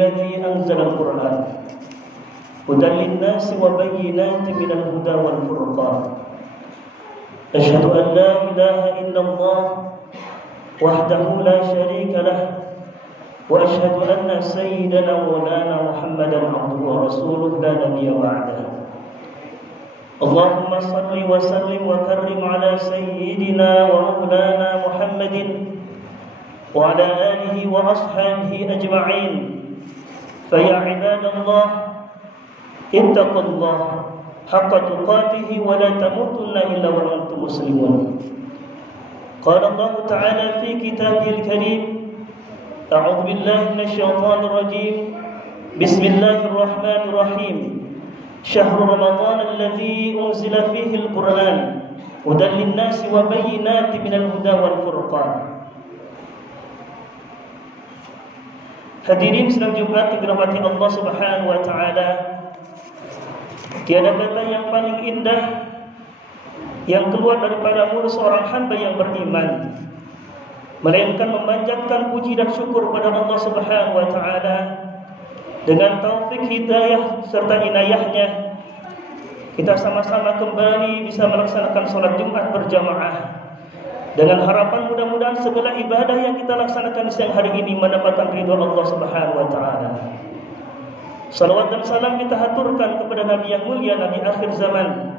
Alladzi anzala al-Qur'an hudan lin-nasi wa bayyinatin minal huda wal furqan. Asyhadu an la ilaha illallah wahdahu la syarika lah wa asyhadu anna sayyidana wa maulana Muhammadan abduhu wa rasuluhu la nabiyya ba'dahu. Allahumma salli wa sallim wa karrim ala sayyidina wa maulana Muhammadin wa ala alihi wa ashabihi ajma'in. Faya ibadallah ittaqullah haqqa tuqatih wa la tamutunna illa wa antum muslimun. Qala Allah Ta'ala fi kitabihil karim, a'udzu billahi minasy syaithanir rajim. Bismillahirrahmanirrahim. Syahrul Ramadan alladzi unzila fihi al-Qur'an hudan lin-nasi wa bayyinatin minal huda wal furqan. Hadirin sidang Jumat dirahmati Allah Subhanahu wa taala. Tiada kata yang paling indah yang keluar daripada mulut seorang hamba yang beriman melainkan memanjatkan puji dan syukur kepada Allah Subhanahu wa taala dengan taufik hidayah serta inayahnya. Kita sama-sama kembali bisa melaksanakan salat Jumat berjamaah dengan harapan mudah-mudahan segala ibadah yang kita laksanakan di siang hari ini mendapatkan ridha Allah Subhanahu wa taala. Salawat dan salam kita haturkan kepada Nabi yang mulia, Nabi akhir zaman,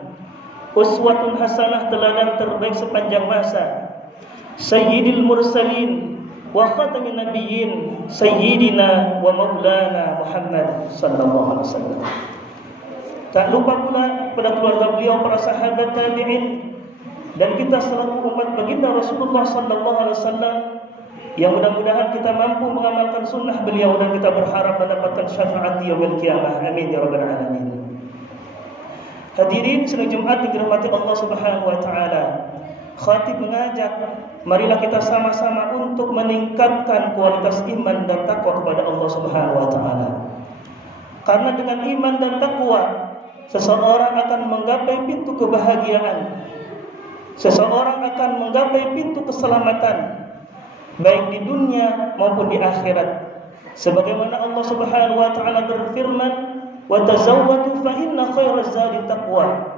uswatun hasanah, teladan terbaik sepanjang masa, sayyidil mursalin wa khatamin nabiyyin, sayyidina wa maulana Muhammad sallallahu alaihi wasallam. Tak lupa pula pada keluarga beliau, para sahabat tabi'in, dan kita selaku umat baginda Rasulullah sallallahu alaihi wasallam yang mudah-mudahan kita mampu mengamalkan sunnah beliau dan kita berharap mendapatkan syafaat di yaumil qiyamah. Amin ya rabbal alamin. Hadirin sidang Jumat dirahmati Allah Subhanahu wa taala. Khatib mengajak, marilah kita sama-sama untuk meningkatkan kualitas iman dan takwa kepada Allah Subhanahu wa taala. Karena dengan iman dan takwa seseorang akan menggapai pintu kebahagiaan. Seseorang akan menggapai pintu keselamatan baik di dunia maupun di akhirat. Sebagaimana Allah Subhanahu wa taala berfirman, "Wa tazawwadu fa inna khairaz zadi taqwa."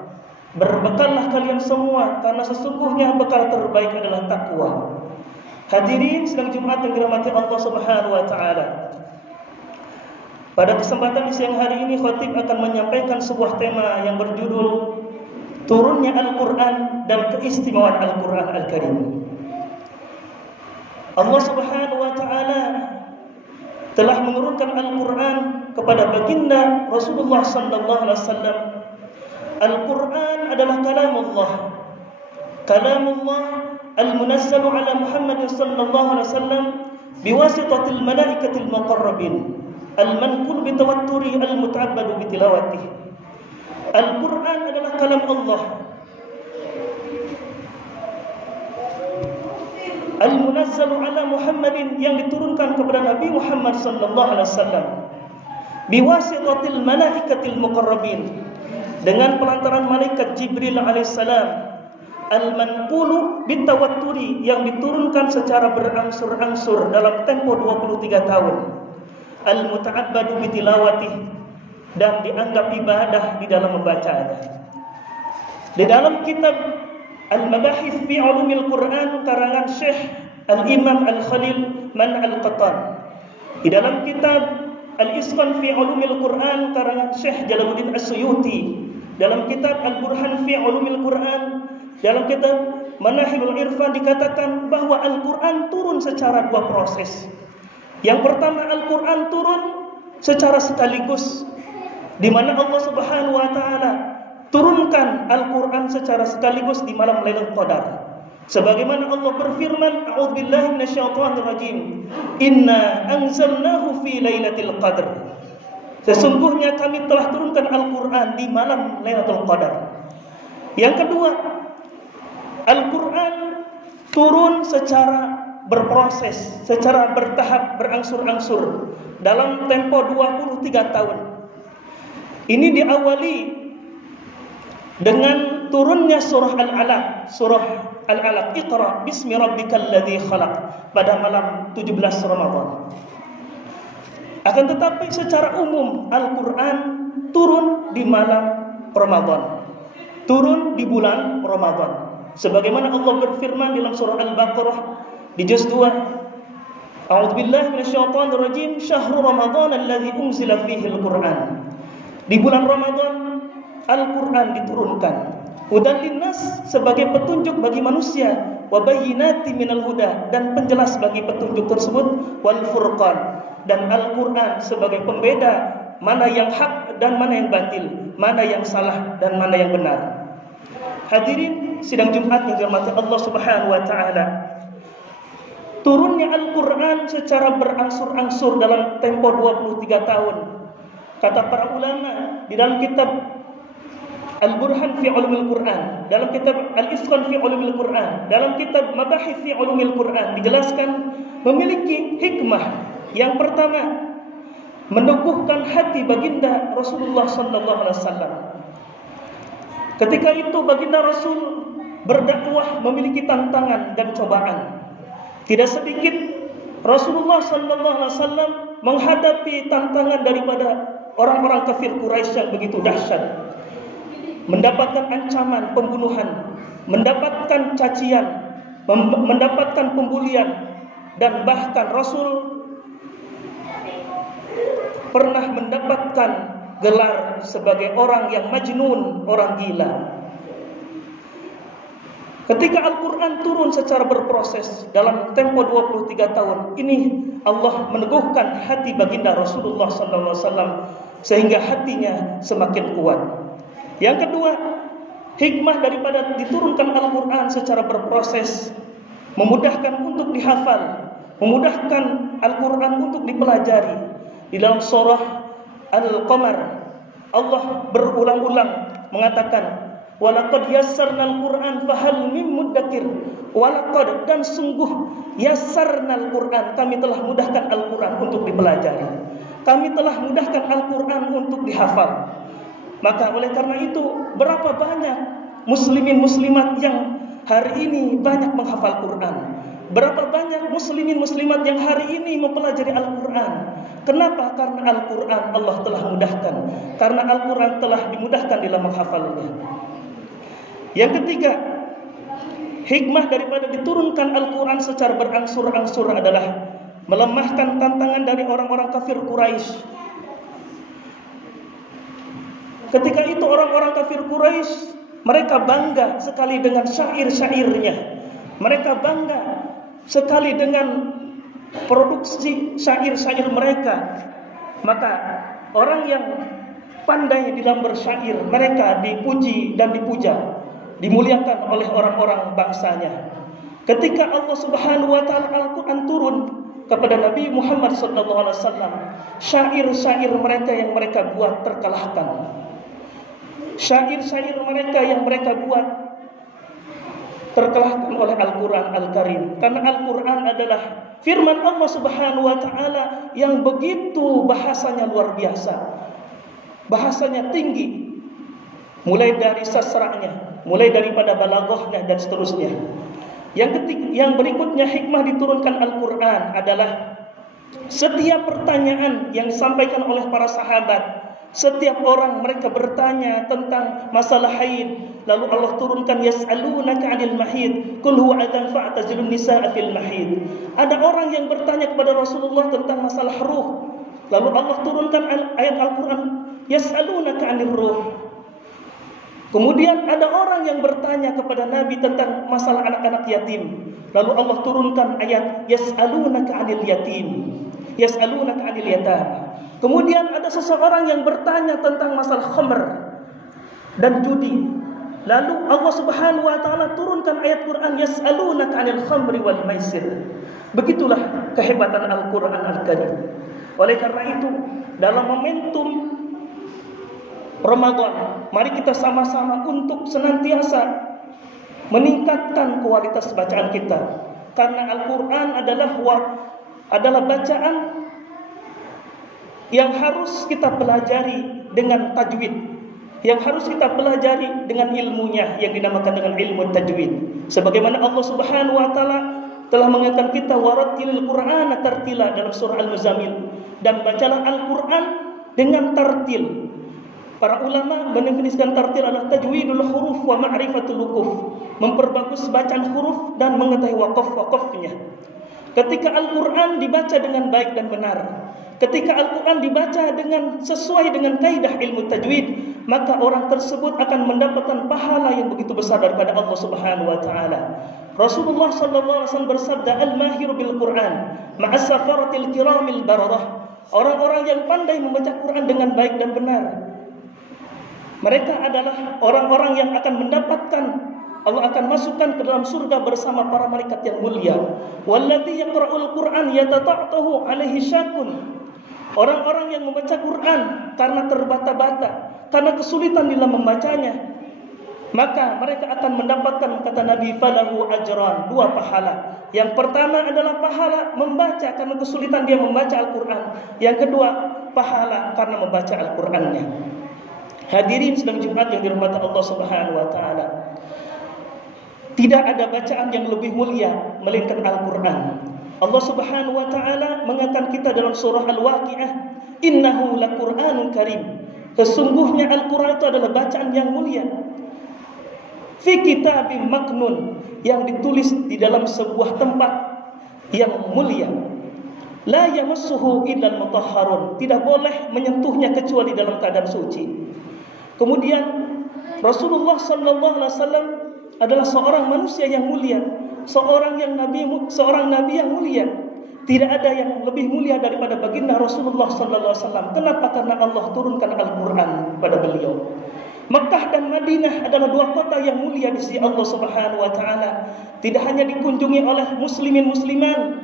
Berbekallah kalian semua karena sesungguhnya bekal terbaik adalah takwa. Hadirin sidang Jumat yang dirahmati Allah Subhanahu wa taala. Pada kesempatan di siang hari ini khatib akan menyampaikan sebuah tema yang berjudul Turunnya Al-Quran dan keistimewaan Al-Quran Al-Karim. Allah Subhanahu wa ta'ala telah menurunkan Al-Quran kepada baginda Rasulullah sallallahu alaihi wasallam. Al-Quran adalah kalamullah al-munazzalu ala Muhammad sallallahu alaihi wasallam biwasitatil malaikatil muqarrabin al-manqul bitawatturi al-muta'abbadu bitilawatihi. Al-Quran adalah kalam Allah al-munazzalu ala Muhammadin, yang diturunkan kepada Nabi Muhammad sallallahu alaihi wasallam, biwasitatil malaikatil muqarrabin, dengan pelantaran malaikat Jibril alaihissalam, al-manqulu bitawatturi, yang diturunkan secara berangsur-angsur dalam tempo 23 tahun, al-muta'abbadu bitilawatih, dan dianggap ibadah di dalam membacanya. Di dalam kitab Al-Mabahith fi Ulumil Quran karangan Syekh Al-Imam Al-Khalil Man Al-Qattan, di dalam kitab Al-Isqan fi Ulumil Quran karangan Syekh Jalaluddin As-Suyuti, dalam kitab Al-Burhan fi Ulumil Quran, dalam kitab Manahilul Irfan dikatakan bahwa Al-Quran turun secara dua proses. Yang pertama, Al-Quran turun secara sekaligus, di mana Allah Subhanahu wa taala turunkan Al-Quran secara sekaligus di malam Lailatul Qadar. Sebagaimana Allah berfirman, a'udzubillahi minasyaitonirrajim, inna anzalnahu fi lailatul qadar. Sesungguhnya kami telah turunkan Al-Quran di malam Lailatul Qadar. Yang kedua, Al-Quran turun secara berproses, secara bertahap, berangsur-angsur dalam tempo 23 tahun. Ini diawali dengan turunnya surah Al-Alaq, Iqra bismi rabbikal ladzi khalaq, pada malam 17 Ramadan. Akan tetapi secara umum Al-Quran turun di malam Ramadan, turun di bulan Ramadan. Sebagaimana Allah berfirman dalam surah Al-Baqarah di juz 2, a'udzubillahi minasyaitonirrajim, syahrul ramadhan alladzi unzila fihi al-Qur'an. Di bulan Ramadan Al-Quran diturunkan, hudan linnas, sebagai petunjuk bagi manusia, wa bayyinatin minal huda, dan penjelas bagi petunjuk tersebut, wal furqan, dan Al-Quran sebagai pembeda mana yang hak dan mana yang batil, mana yang salah dan mana yang benar. Hadirin sidang Jumat yang dirahmati Allah Subhanahu wa taala, turunnya Al-Quran secara berangsur-angsur dalam tempo 23 tahun. Kata para ulama di dalam kitab Al-Burhan fi Ulumil Quran, dalam kitab Al-Isqan fi Ulumil Quran, dalam kitab Mabahith fi Ulumil Quran dijelaskan memiliki hikmah. Yang pertama, meneguhkan hati baginda Rasulullah sallallahu alaihi wasallam. Ketika itu baginda Rasul berdakwah memiliki tantangan dan cobaan. Tidak sedikit Rasulullah sallallahu alaihi wasallam menghadapi tantangan daripada orang-orang kafir Quraisy yang begitu dahsyat, mendapatkan ancaman pembunuhan, mendapatkan cacian, mendapatkan pembulian, dan bahkan Rasul pernah mendapatkan gelar sebagai orang yang majnun, orang gila. Ketika Al-Quran turun secara berproses dalam tempo 23 tahun, ini Allah meneguhkan hati baginda Rasulullah SAW sehingga hatinya semakin kuat. Yang kedua, hikmah daripada diturunkan Al-Quran secara berproses, memudahkan untuk dihafal, memudahkan Al-Quran untuk dipelajari. Di dalam surah Al-Qamar Allah berulang-ulang mengatakan, walaqad yassarnal Qur'an fahal mim muddakir. Walaqad, dan sungguh, yassarnal Qur'an, kami telah mudahkan Al-Quran untuk dipelajari, kami telah mudahkan Al-Quran untuk dihafal. Maka oleh karena itu, berapa banyak muslimin muslimat yang hari ini banyak menghafal Quran, berapa banyak muslimin muslimat yang hari ini mempelajari Al-Quran. Kenapa? Karena Al-Quran Allah telah mudahkan, karena Al-Quran telah dimudahkan dalam menghafalnya. Yang ketiga, hikmah daripada diturunkan Al-Quran secara berangsur-angsur adalah melemahkan tantangan dari orang-orang kafir Quraisy. Ketika itu orang-orang kafir Quraisy, mereka bangga sekali dengan syair-syairnya, mereka bangga sekali dengan produksi syair-syair mereka. Maka orang yang pandai di dalam bersyair, mereka dipuji dan dipuja, dimuliakan oleh orang-orang bangsanya. Ketika Allah Subhanahu wa taala Al-Quran turun kepada Nabi Muhammad SAW, syair-syair mereka yang mereka buat terkalahkan. Syair-syair mereka yang mereka buat terkalahkan oleh Al-Quran Al-Karim. Karena Al-Quran adalah firman Allah Subhanahu wa ta'ala yang begitu bahasanya luar biasa, bahasanya tinggi, mulai dari sastranya, mulai daripada balaghahnya dan seterusnya. Yang berikutnya hikmah diturunkan Al-Quran adalah setiap pertanyaan yang disampaikan oleh para sahabat, setiap orang mereka bertanya tentang masalah haid, lalu Allah turunkan yas'alunaka 'anil mahid qul huwa adzan fa'tazilun nisaa fil mahid. Ada orang yang bertanya kepada Rasulullah tentang masalah ruh, lalu Allah turunkan ayat Al-Qur'an yas'alunaka 'anil ruh. Kemudian ada orang yang bertanya kepada Nabi tentang masalah anak-anak yatim, lalu Allah turunkan ayat yas'alunaka 'anil yatim, yas'alunaka 'anil yatam. Kemudian ada seseorang yang bertanya tentang masalah khamr dan judi, lalu Allah Subhanahu wa ta'ala turunkan ayat Quran yas'alunaka 'anil khamri wal maisir. Begitulah kehebatan Al-Quran Al-Karim. Oleh karena itu, dalam momentum Ramadan, mari kita sama-sama untuk senantiasa meningkatkan kualitas bacaan kita, karena Al-Quran adalah bacaan yang harus kita pelajari dengan tajwid, yang harus kita pelajari dengan ilmunya yang dinamakan dengan ilmu tajwid. Sebagaimana Allah Subhanahu wa ta'ala telah mengatakan kita warattilil Qur'ana tartila dalam surah Al-Muzammil, dan bacalah Al-Quran dengan tartil. Para ulama mendefinisikan tartil adalah tajwidul huruf wa ma'rifatul wuquf, memperbagus bacaan huruf dan mengetahui waqaf-waqafnya. Ketika Al-Quran dibaca dengan baik dan benar, ketika Al-Quran dibaca dengan sesuai dengan kaidah ilmu tajwid, maka orang tersebut akan mendapatkan pahala yang begitu besar daripada Allah Subhanahu wa ta'ala. Rasulullah sallallahu alaihi wasallam bersabda, "Al-mahiru bil Quran ma'as safaratil kiramil bararah." Orang-orang yang pandai membaca Quran dengan baik dan benar, mereka adalah orang-orang yang akan mendapatkan, Allah akan masukkan ke dalam surga bersama para malaikat yang mulia. Walladzi yaqra'ul Qur'an yatata'tahu 'alaihi syakun. Orang-orang yang membaca Quran karena terbata-bata, karena kesulitan dalam membacanya, maka mereka akan mendapatkan, kata Nabi, falahu ajran, 2 pahala. Yang pertama adalah pahala membaca karena kesulitan dia membaca Al-Quran. Yang kedua, pahala karena membaca Al-Qurannya. Hadirin sedang Jumat yang dirahmati Allah Subhanahu wa ta'ala, tidak ada bacaan yang lebih mulia melainkan Al-Quran. Allah Subhanahu wa ta'ala mengatakan kita dalam surah Al-Waqi'ah, innahu laqur'anun karim. Sesungguhnya Al-Quran itu adalah bacaan yang mulia. Fi kitabim maknun, yang ditulis di dalam sebuah tempat yang mulia. La yamassuhu illal mutahharun, tidak boleh menyentuhnya kecuali dalam keadaan suci. Kemudian Rasulullah sallallahu alaihi wasallam adalah seorang manusia yang mulia, seorang nabi yang mulia. Tidak ada yang lebih mulia daripada baginda Rasulullah sallallahu alaihi wasallam. Kenapa? Karena Allah turunkan Al-Qur'an pada beliau. Mekah dan Madinah adalah 2 kota yang mulia di sisi Allah Subhanahu wa taala. Tidak hanya dikunjungi oleh muslimin musliman,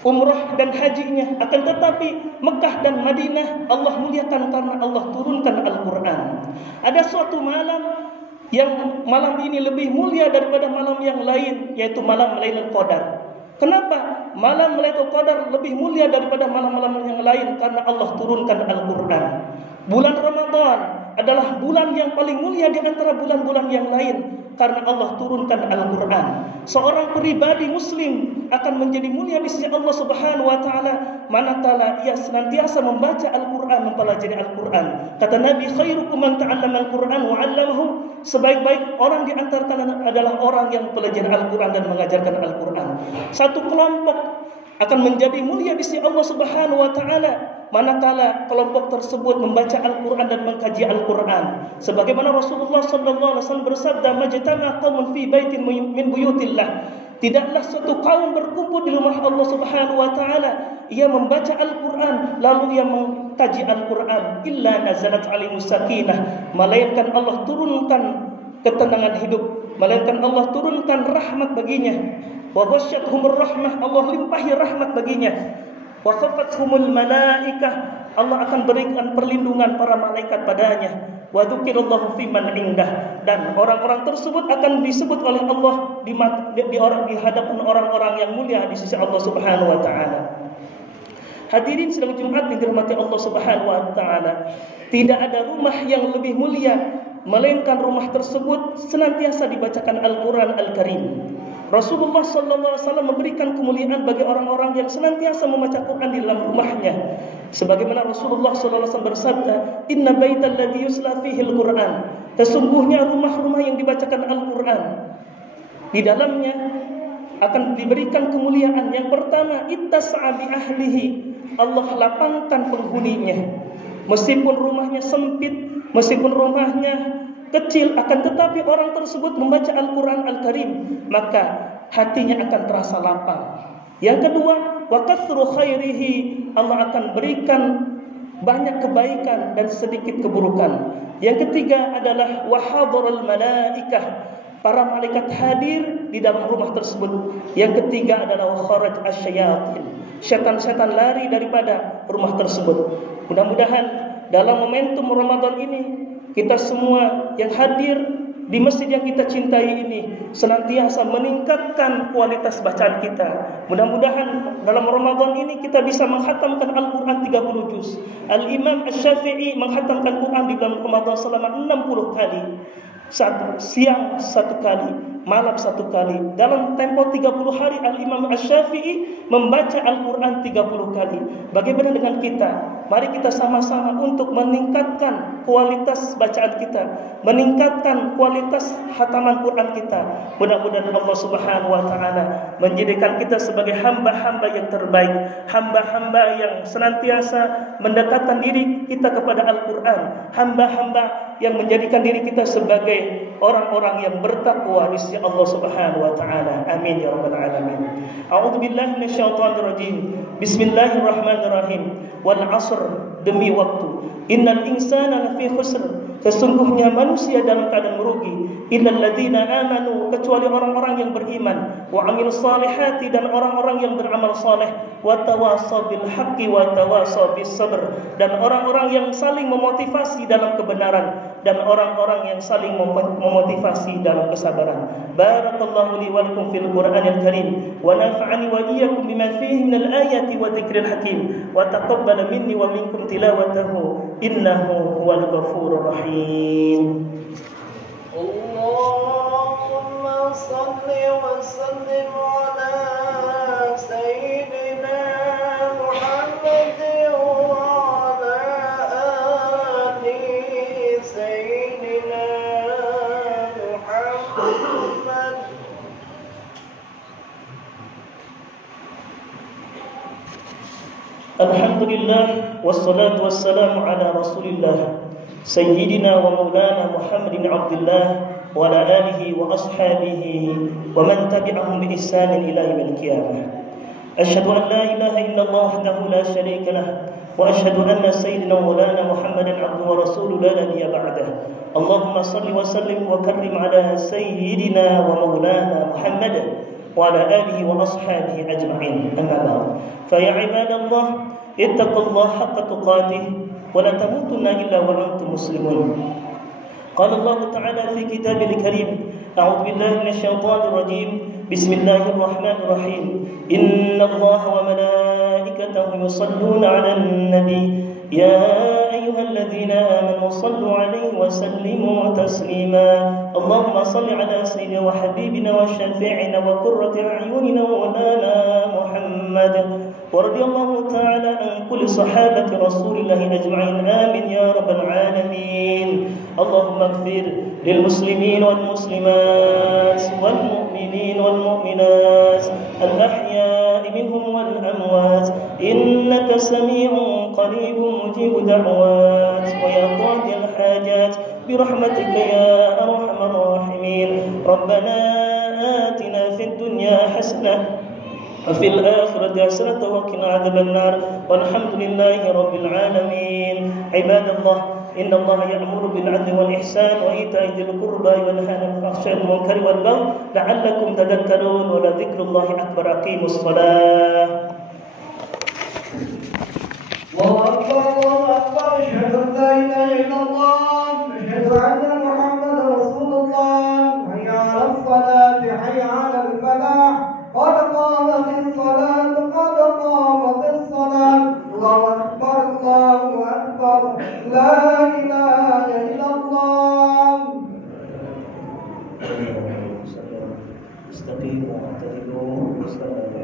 umrah dan hajinya, akan tetapi Mekah dan Madinah Allah muliakan karena Allah turunkan Al-Qur'an. Ada suatu malam yang malam ini lebih mulia daripada malam yang lain, yaitu malam Lailatul Qadar. Kenapa? Malam Lailatul Qadar lebih mulia daripada malam-malam yang lain karena Allah turunkan Al-Qur'an. Bulan Ramadan adalah bulan yang paling mulia di antara bulan-bulan yang lain karena Allah turunkan Al-Qur'an. Seorang pribadi muslim akan menjadi mulia di sisi Allah Subhanahu wa taala manakala ia senantiasa membaca Al-Qur'an, mempelajari Al-Qur'an. Kata Nabi, khairukum man ta'allama Al-Qur'an wa 'allamahu. Sebaik-baik orang di antara kalian adalah orang yang mempelajari Al-Qur'an dan mengajarkan Al-Qur'an. Satu kelompok akan menjadi mulia di sisi Allah Subhanahu wa taala manakala kelompok tersebut membaca Al-Qur'an dan mengkaji Al-Qur'an. Sebagaimana Rasulullah sallallahu alaihi wasallam bersabda, "Majtama'a qaumun fi baitin min buyutillah." Tidaklah suatu kaum berkumpul di rumah Allah Subhanahu wa taala, ia membaca Al-Qur'an lalu ia mengkaji Al-Qur'an, illa nazalat alaihimus sakinah, melainkan Allah turunkan ketenangan hidup, melainkan Allah turunkan rahmat baginya. Wa ghasyyathumur rahmah, Allah limpahi rahmat baginya. Wa khafathumul malaikah, Allah akan berikan perlindungan para malaikat padanya. wa dzukirallahu fi man indah, dan orang-orang tersebut akan disebut oleh Allah di hadapan orang-orang yang mulia di sisi Allah Subhanahu wa taala. Hadirin sidang Jumat yang dirahmati Allah Subhanahu wa taala, tidak ada rumah yang lebih mulia melainkan rumah tersebut senantiasa dibacakan Al-Qur'an Al-Karim. Rasulullah sallallahu alaihi wasallam memberikan kemuliaan bagi orang-orang yang senantiasa membaca Quran di dalam rumahnya. Sebagaimana Rasulullah sallallahu alaihi wasallam bersabda, "Inna baital ladzi yusla fihi al-Qur'an." Sesungguhnya rumah-rumah yang dibacakan Al-Qur'an, di dalamnya akan diberikan kemuliaan. Yang pertama, ittas'a bi ahlihi. Allah lapangkan penghuninya. Meskipun rumahnya sempit, meskipun rumahnya kecil, akan tetapi orang tersebut membaca Al-Quran Al-Karim, maka hatinya akan terasa lapang. Yang kedua, wa kathru khairihi. Allah akan berikan banyak kebaikan dan sedikit keburukan. Yang ketiga adalah wa hadarul malaikah. Para malaikat hadir di dalam rumah tersebut. Yang ketiga adalah wa kharaj asyayatin. Setan-setan lari daripada rumah tersebut. Mudah-mudahan dalam momentum Ramadan ini, kita semua yang hadir di masjid yang kita cintai ini senantiasa meningkatkan kualitas bacaan kita. Mudah-mudahan dalam Ramadan ini kita bisa menghatamkan Al-Quran 30 juz. Al-Imam Asy-Syafi'i menghatamkan Quran di dalam Ramadan selama 60 kali. Siang 1 kali, malam 1 kali. Dalam tempo 30 hari Al-Imam Asy-Syafi'i membaca Al-Quran 30 kali. Bagaimana dengan kita? Mari kita sama-sama untuk meningkatkan kualitas bacaan kita, meningkatkan kualitas hataman Quran kita. Mudah-mudahan Allah Subhanahu wa taala menjadikan kita sebagai hamba-hamba yang terbaik, hamba-hamba yang senantiasa mendekatkan diri kita kepada Al-Quran, hamba-hamba yang menjadikan diri kita sebagai orang-orang yang bertakwa di sisi Allah Subhanahu wa taala. Amin ya rabbal alamin. A'udzu billahi minasyaitonir rajim. Bismillahirrahmanirrahim. Wal 'asr, demi waktu. Innal insana lafi khusr. Sesungguhnya manusia dalam keadaan merugi. Illal ladzina amanu, kecuali orang-orang yang beriman, wa 'amilus salihati, dan orang-orang yang beramal saleh, wa tawassaw bil haqqi wa tawassaw bis sabr, dan orang-orang yang saling memotivasi dalam kebenaran, dan orang-orang yang saling memotivasi dalam kesabaran. Barakallahu li wa lakum fil Qur'anil Karim, wa nafa'ani wa iyyakum bima fihi minal ayati wa dzikril hakim, wa taqabbal minni wa minkum tilawatahu innahu huwal ghafurur rahim. Allahumma salli wa sallim ala sayyidina Muhammad wa ala ali sayyidina Muhammad. Alhamdulillah, wassalatu wassalamu ala Rasulillah Sayyidina wa maulana Muhammadin Abdullah wa ala alihi wa ashabihi wa man tabi'ahum bi ihsanin ila yaumil qiyamah. Asyhadu an la ilaha illallah wahdahu la syarika lah wa asyhadu anna sayyidina wa maulana Muhammadan abduhu wa rasuluhu la nabiyya ba'dah. Allahumma salli wa sallim wa karrim ala sayyidina wa maulana Muhammad wa ala alihi wa ashabihi ajma'in. Amma ba'd. Fa ya ibadallah, ittaqullaha haqqa tuqatih ولا تموتن إلا وأنتم مسلمون. قال الله تعالى في كتابه الكريم: أعوذ بالله من الشيطان الرجيم. بسم الله الرحمن الرحيم. إن الله وملائكته يصلون على النبي يا أيها الذين آمنوا صلوا عليه وسلموا تسليما. اللهم صل على سيدنا وحبيبنا وشفيعنا وقرة أعيننا ومولانا محمد، ورضي الله تعالى عن كل صحابة رسول الله أجمعين. آمين يا رب العالمين. اللهم اغفر للمسلمين والمسلمات والمؤمنين والمؤمنات الأحياء منهم والأموات، إنك سميع قريب مجيب دعوات ويا قاضي الحاجات برحمتك يا أرحم الراحمين. ربنا آتنا في الدنيا حسنة وفي الآخرة حسنة وقنا عذاب النار، والحمد لله رب العالمين. عباد الله، إن الله يأمر بالعدل والإحسان وإيتاء ذي القربى وينهى عن الفحشاء والمنكر والبغي لعلكم تذكرون. ولذكر الله أكبر. أقيموا الصلاة. الله أكبر الله أكبر. أشهد أن لا إله إلا الله. أن محمدا رسول الله حي على الصلاة حي على الفلاح قد قامت الصلاة قد قامت الصلاة الله أكبر لا إله إلا الله. استقيموا واعتدلوا والسلام عليكم.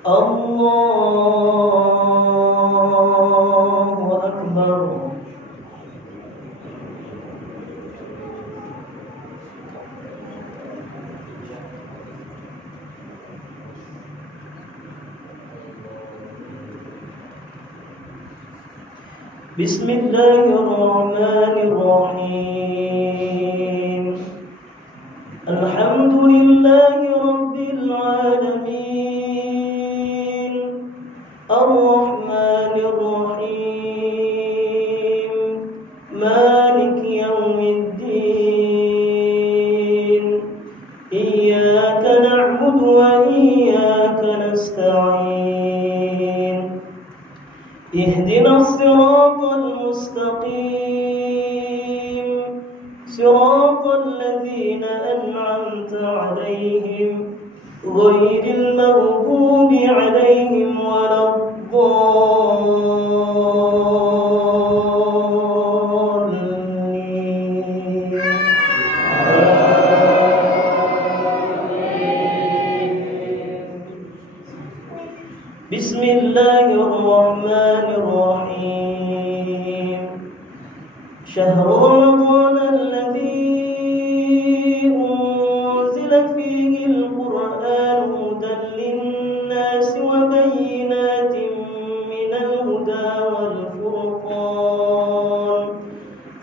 Allahu Akbar. Bismillahirrahmanirrahim. Alhamdulillahi Rabbil Alamin. Ar-Rahmanir Rahim. Maliki Yawmiddin. Iyyaka na'budu wa iyyaka nasta'in. Ihdinas siratal mustaqim. Siratal ladzina an'amta 'alaihim ghairil maghdubi 'alaihim waladdallin. Bismillahirrahmanirrahim. Syahrul Ramadan alladzi unzila fihi al-Qur'an hudan lin-nasi wa bayyinatin minal huda wal furqan.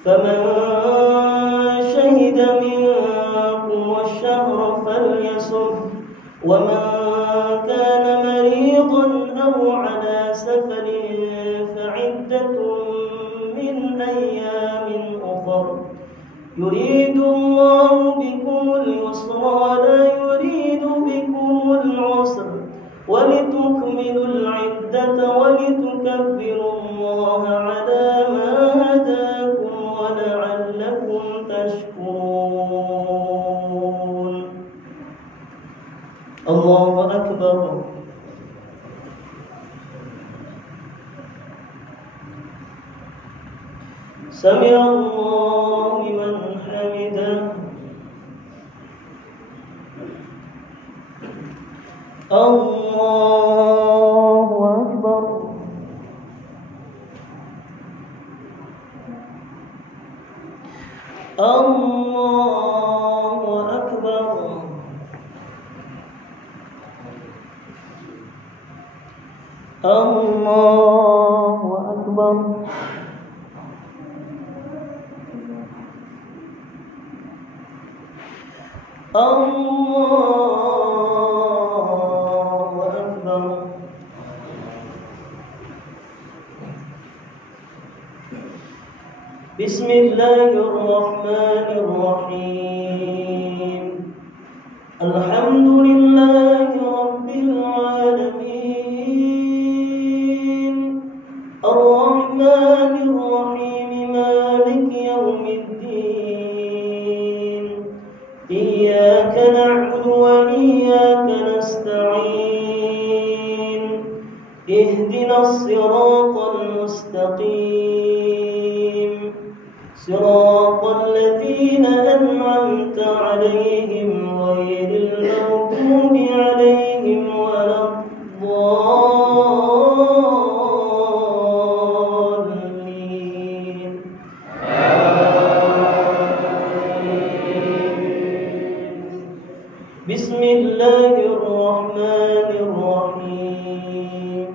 Faman shahida minkum ash-shahra falyasum wa man kana maridan aw 'ala safarin fa'iddatun min ayyamin ukhra. يريد الله بكم اليسر ولا يريد بكم العسر ولتكملوا العدة ولتكبروا الله على ما هداكم ولعلكم تشكرون. الله أكبر. سمع الله لمن حمده. الله أكبر. الله أكبر. الله أكبر. الله أكبر. بسم الله الرحمن الرحيم. الحمد لله رب العالمين. الرحمن الرحيم. مالك يوم الدين. إياك نعبد وإياك نستعين. اهدنا الصراط المستقيم. صراط الذين أنعمت عليهم غير المغضوب عليهم ولا الضالين. بسم الله الرحمن الرحيم.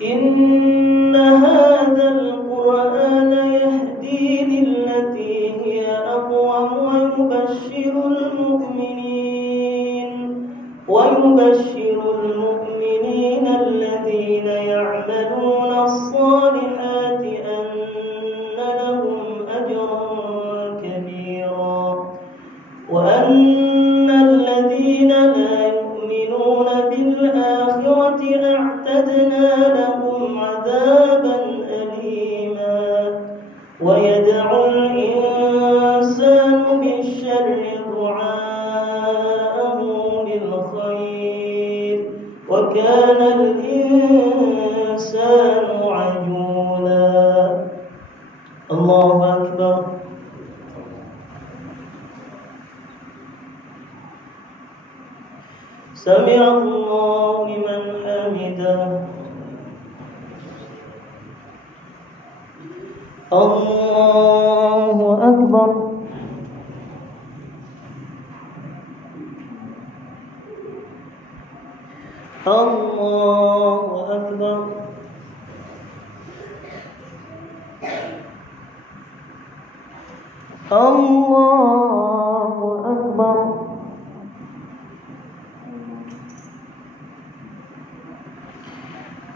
إن هذا القرآن يهدي للتي هي أقوم ويبشر ويدعو الإنسان بالشر دعاءه بالخير وكان الإنسان عجولا. الله أكبر. سمع الله لمن حمده. الله أكبر. الله أكبر. الله أكبر.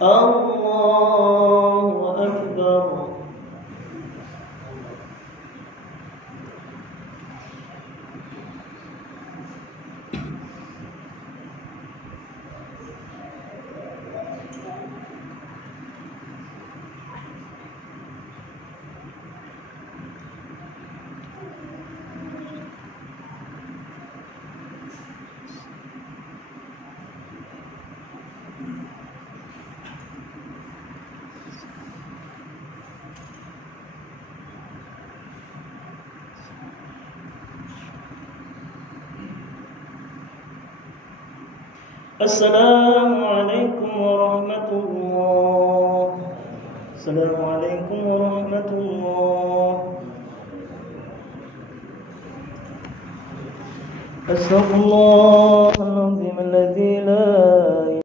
الله أكبر. السلام عليكم ورحمة الله. السلام عليكم ورحمة الله. أستغفر الله العظيم الذي لا